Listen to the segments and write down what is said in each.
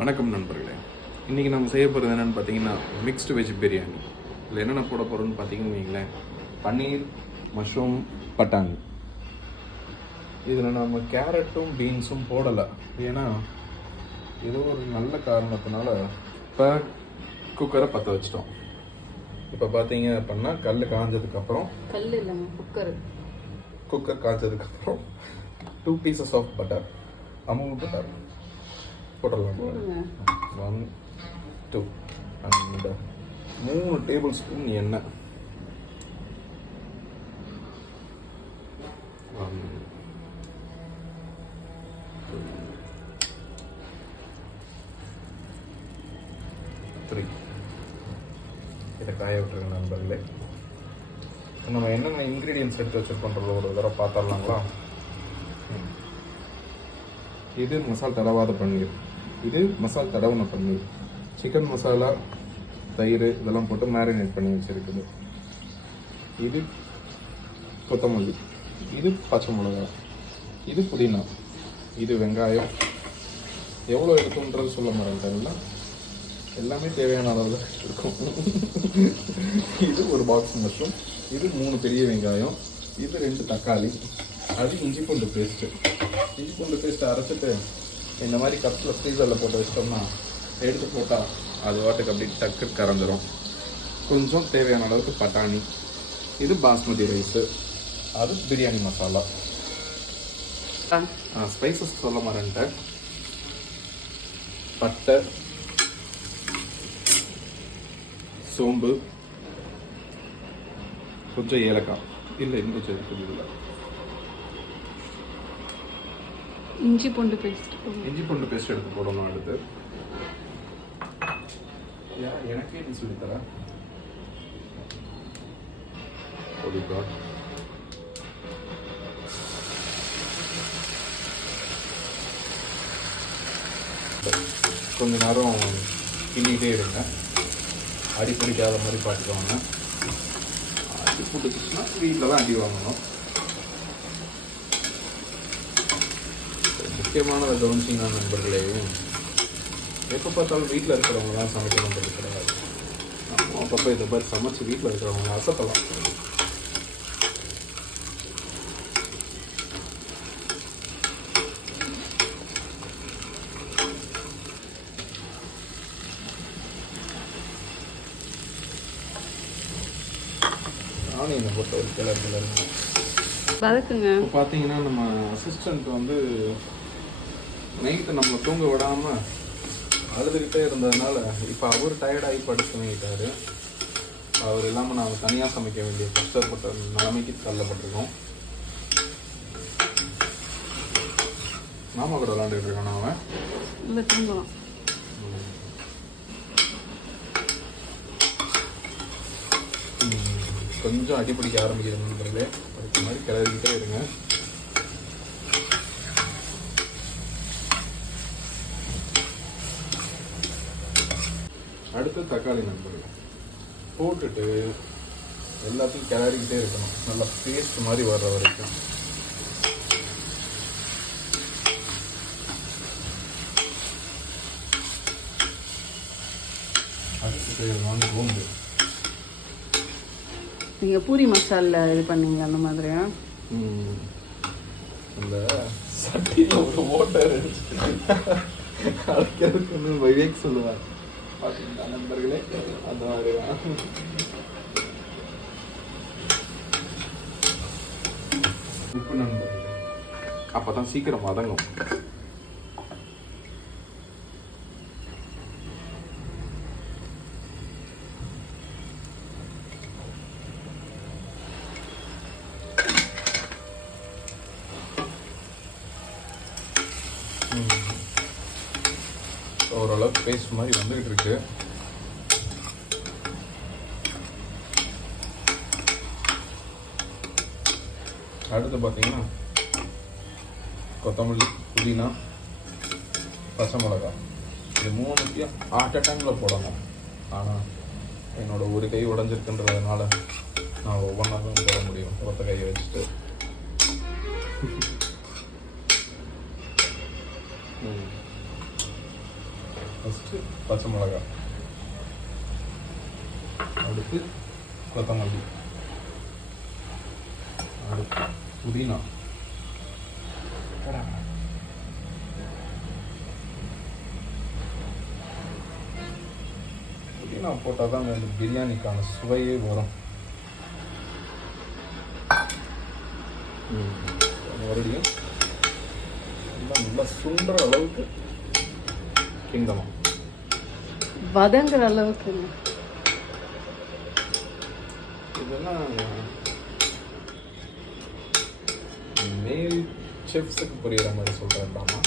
வணக்கம் நண்பர்களே. இன்றைக்கி நம்ம செய்ய போகிறது என்னென்னு பார்த்தீங்கன்னா மிக்ஸ்டு வெஜ் பிரியாணி. இதில் என்னென்ன போட போகிறோன்னு பார்த்தீங்கன்னு வைங்களேன், பன்னீர், மஷ்ரூம், பட்டாணி. இதில் நம்ம கேரட்டும் பீன்ஸும் போடலை, ஏன்னா ஏதோ ஒரு நல்ல காரணத்தினால இப்போ குக்கரை பற்ற வச்சிட்டோம். இப்போ பார்த்தீங்க அப்படின்னா கல் காஞ்சதுக்கப்புறம், கல் இல்லைங்க குக்கர் காய்ச்சதுக்கப்புறம் 2 pieces of butter, Amul butter போட்டுடலாம். 1 2 அண்ட் 3 டேபிள் ஸ்பூன் எண்ணெய், 1 2 3. இதை காய விட்டுருங்க நண்பர்களே. நம்ம என்னென்ன இன்க்ரீடியன்ஸ் எடுத்து வச்சுருக்கோன்றத ஒரு தடவை பார்த்துடலாங்களா? இது மசால் தடவாத பன்னீர், இது மசால் தடவின பன்னீர், சிக்கன் மசாலா, தயிர் இதெல்லாம் போட்டு மேரினேட் பண்ணி வச்சுருக்குது. இது கொத்தமல்லி, இது பச்சை மிளகாய், இது புதினா, இது வெங்காயம். எவ்வளோ இருக்குன்றது சொல்ல மாட்டேன்ல, எல்லாமே தேவையான அளவு தான் இருக்கும். இது ஒரு பாக்ஸ் மஷ்ரூம், இது 3 பெரிய வெங்காயம், இது 2 தக்காளி, அது இஞ்சி பூண்டு பேஸ்ட்டு. இஞ்சி பூண்டு பேஸ்ட்டு அரைச்சிட்டு இந்த மாதிரி கப்பில் ஃப்ரீசரில் போட்டு வச்சிட்டோம்னா எடுத்து போட்டால் அது வாட்டுக்கு அப்படி டக்கு கறந்துடும். கொஞ்சம் தேவையான அளவுக்கு பட்டாணி, இது பாஸ்மதி ரைஸு, அது பிரியாணி மசாலா. ஸ்பைசஸ் சொல்ல மாட்டேன்ட்டேன். பட்டை, சோம்பு, கொஞ்சம் ஏலக்காய், இல்லை இன்னும் கொஞ்சம் இருக்குது, இல்லை இஞ்சி பூண்டு பேஸ்ட் எடுத்து போடணும். அடுத்து எனக்கே நீ சொல்லித்தர கொஞ்ச நேரம் கிண்டிகிட்டே இருங்க, அடி பிடிக்காத மாதிரி பார்த்துக்கோங்க. அடி பிடிச்சிச்சுன்னா வீட்டில் தான் அடி வாங்கணும். முக்கியமானதை கவனிச்சிங்கன்னா நண்பர்களே, எப்போ பார்த்தாலும் வீட்டில் இருக்கிறவங்க தான் சமைக்கணுன்றது கிடையாது. நம்ம அப்பப்போ இதை மாதிரி சமைச்சு வீட்டில் இருக்கிறவங்க அசத்தலாம். ஆனியனை போட்டு ஒரு கிளறுங்க. இப்போ பார்த்தீங்கன்னா நம்ம அசிஸ்டண்ட் வந்து நைட்டு நம்மளை தூங்க விடாமல் அழுதுகிட்டே இருந்ததுனால இப்போ அவர் டயர்டாகி படுத்து தூங்கிட்டாரு. அவர் இல்லாமல் நாங்கள் தனியாக சமைக்க வேண்டிய கஷ்டப்பட்ட நிலைமைக்கு தள்ளப்பட்டிருக்கோம். மாமா கூட விளாண்டுட்டு இருக்கான் அவன். கொஞ்சம் அடிப்பிடிக்க ஆரம்பிக்கிறதுன்றது அதுக்கு மாதிரி கிளறிக்கிட்டே இருங்க. அடுத்து தக்காளி நண்பர்கள் போட்டுட்டு எல்லாத்தையும் கிளறிக்கிட்டே இருக்கணும், நல்லா பேஸ்ட் மாதிரி வர்ற வரைக்கும். அடுத்து பூண்டு, நீங்கள் பூரி மசாலா இது பண்ணீங்க அந்த மாதிரியா? இந்த சட்டியில் ஒரு ஓட்டை அழைக்கிறதுக்கு விவேக் சொல்லுவார் பார்த்தீங்களா நண்பர்களே, அந்த மாதிரி உப்பு நண்பர்களே, அப்போ தான் சீக்கிரம் வதங்கும். ஓரளவுக்கு பேஸ்ட் மாதிரி வந்துகிட்டு இருக்கு. அடுத்து பார்த்தீங்கன்னா கொத்தமல்லி, புதினா, பச்சை மிளகாய், இது 3 அட் அ டைமில் போடணும். ஆனால் என்னோட ஒரு கை உடஞ்சிருக்குன்றதுனால நான் ஒவ்வொன்றா தான் போட முடியும். ஒத்த கையை வச்சுட்டு ஃபஸ்ட்டு பச்சை மிளகா, அடுத்து கொத்தமல்லி, அடுத்து புதினா, புதினா போட்டால் தான் அந்த பிரியாணிக்கான சுவையே வரும். மறுபடியும் நல்லா சுண்டுற அளவுக்கு கிண்டணும். வதங்குற அளவுக்கு இதெல்லாம் மேல் செஃப்ஸுக்கு புரியுற மாதிரி சொல்கிறேன்டாமா.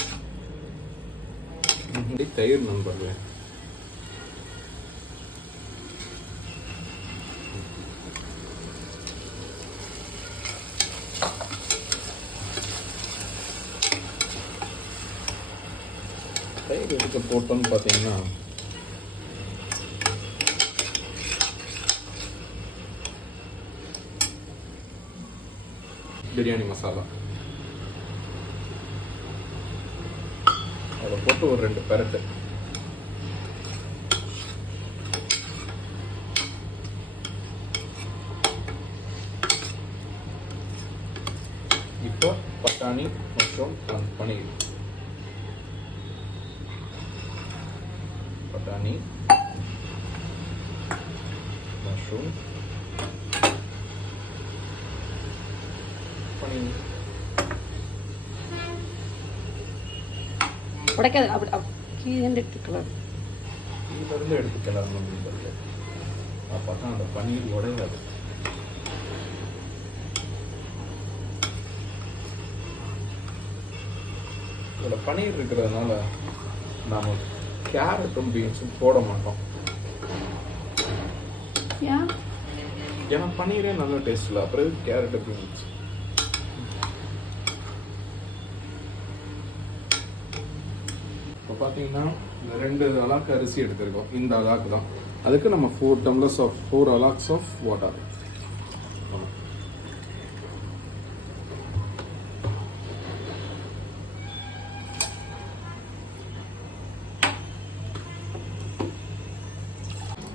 தயிர் நண்பர்களே, தயிர் எதுக்கு போட்டோன்னு பார்த்தீங்கன்னா, பிரியாணி மசாலா அதை போட்டு ஒரு 2 பெரட்டு. இப்போ பட்டாணி மற்றும் பன்னீர், பட்டாணி, மஷ்ரூம், பன்னீர். உடைக்காது, அப்படி கீழே எடுத்துக்கலாம். இதிலிருந்து எடுத்துக்கலாம் நண்பர்களே, அப்போ தான் அந்த பன்னீர் உடையாது. இதில் பன்னீர் இருக்கிறதுனால நாம் கேரட்டும் பீன்ஸும் போட மாட்டோம். ஏன்னா பன்னீரே நல்ல டேஸ்ட் இல்லை, அப்புறம் கேரட்டு பீன்ஸ். இப்போ பார்த்தீங்கன்னா 2 அலாக்கு அரிசி எடுத்திருக்கோம். இந்த அலாக்கு தான், அதுக்கு நம்ம 4 டம்ளர்ஸ் ஆஃப் 4 அலாக்ஸ் ஆஃப் வாட்டர்.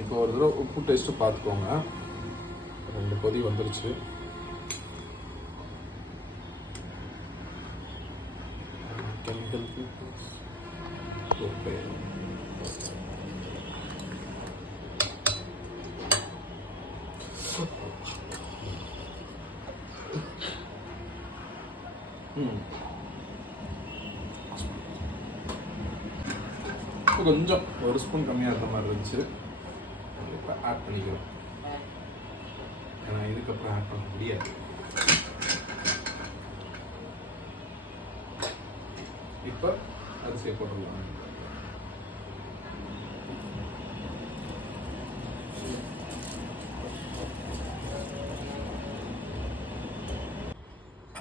இப்போ ஒரு தடவை உப்பு டேஸ்ட்டு பார்த்துக்கோங்க. 2 கொதி வந்துருச்சு. கொஞ்சம் 1 ஸ்பூன் கம்மியாக இருந்த மாதிரி இருந்துச்சு. இப்போ ஆட் பண்ணிக்கிறோம், ஏன்னா இதுக்கப்புறம் ஆட் பண்ண முடியாது. இப்போ அரிசியை போட்டுடலாம்.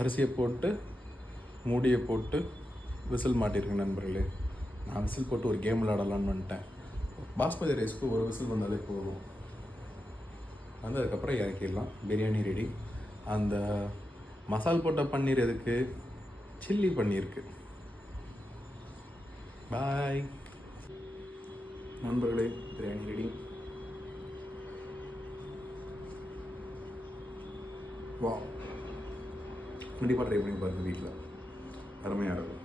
அரிசியை போட்டு மூடியை போட்டு விசில் மாட்டிருக்கேன் நண்பர்களே. நான் விசில் போட்டு ஒரு கேம் விளையாடலான்னு வந்துட்டேன். பாஸ்மதி ரைஸ்க்கு ஒரு விசில் வந்தாலே போதும். அதுக்கப்புறம் இறக்கிடலாம், பிரியாணி ரெடி. அந்த மசால் போட்ட பன்னீர் எதுக்கு? சில்லி பன்னீருக்கு. பாய் நண்பர்களே, பிரியாணி ரெடி. வா, கண்டிப்பாக ட்ரை பண்ணி பாருங்கள் வீட்டில், அருமையாக இருக்கும்.